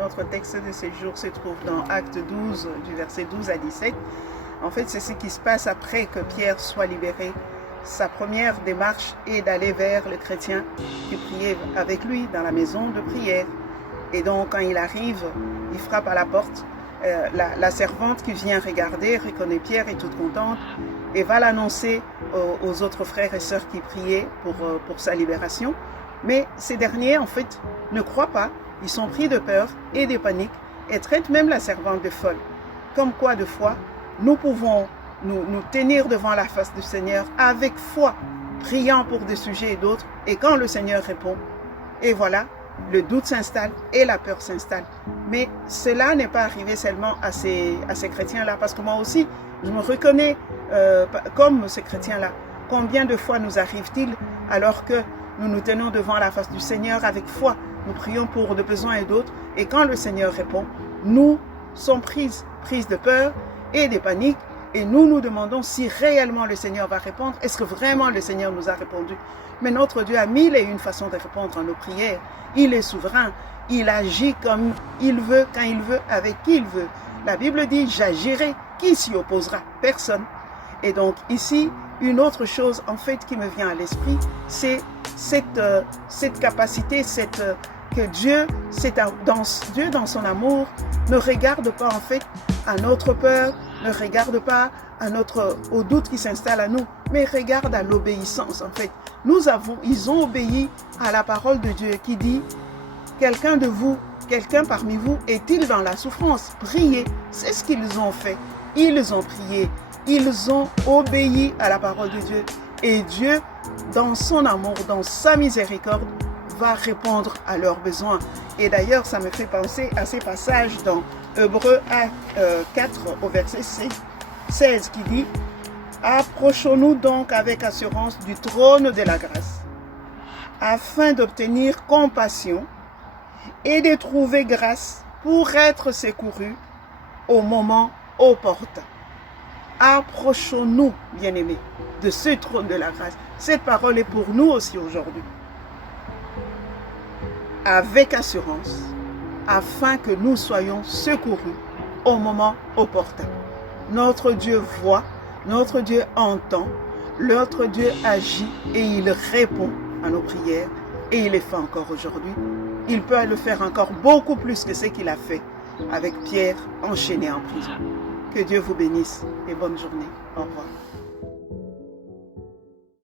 Notre texte de ce jour se trouve dans Acte 12, du verset 12 à 17. En fait, c'est ce qui se passe après que Pierre soit libéré. Sa première démarche est d'aller vers le chrétien qui priait avec lui dans la maison de prière. Et donc, quand il arrive, il frappe à la porte. La servante qui vient regarder reconnaît Pierre, est toute contente et va l'annoncer aux autres frères et sœurs qui priaient pour sa libération. Mais ces derniers, en fait, ne croient pas. Ils sont pris de peur et de panique et traitent même la servante de folle. Comme quoi, de foi, nous pouvons nous tenir devant la face du Seigneur avec foi, priant pour des sujets et d'autres. Et quand le Seigneur répond, et voilà, le doute s'installe et la peur s'installe. Mais cela n'est pas arrivé seulement à ces chrétiens-là, parce que moi aussi, je me reconnais comme ces chrétiens-là. Combien de fois nous arrive-t-il alors que nous nous tenons devant la face du Seigneur avec foi, nous prions pour des besoins et d'autres, et quand le Seigneur répond, nous sommes prises de peur et de panique, et nous nous demandons si réellement le Seigneur va répondre. Est-ce que vraiment le Seigneur nous a répondu? Mais notre Dieu a mille et une façons de répondre à nos prières. Il est souverain. Il agit comme il veut, quand il veut, avec qui il veut. La Bible dit, j'agirai. Qui s'y opposera? Personne. Et donc ici, une autre chose en fait qui me vient à l'esprit, c'est cette capacité, que Dieu dans son amour, ne regarde pas en fait à notre peur, ne regarde pas au doute qui s'installe à nous, mais regarde à l'obéissance en fait. Ils ont obéi à la parole de Dieu qui dit, quelqu'un parmi vous est-il dans la souffrance? Priez. C'est ce qu'ils ont fait. Ils ont prié. Ils ont obéi à la parole de Dieu. Et Dieu, dans son amour, dans sa miséricorde, va répondre à leurs besoins. Et d'ailleurs, ça me fait penser à ces passages dans Hébreux 4 au verset 16 qui dit « Approchons-nous donc avec assurance du trône de la grâce, afin d'obtenir compassion et de trouver grâce pour être secourus au moment opportun. » Approchons-nous, bien-aimés, de ce trône de la grâce. Cette parole est pour nous aussi aujourd'hui. Avec assurance, afin que nous soyons secourus au moment opportun. Notre Dieu voit, notre Dieu entend, notre Dieu agit et il répond à nos prières et il le fait encore aujourd'hui. Il peut le faire encore beaucoup plus que ce qu'il a fait avec Pierre enchaîné en prison. Que Dieu vous bénisse et bonne journée. Au revoir.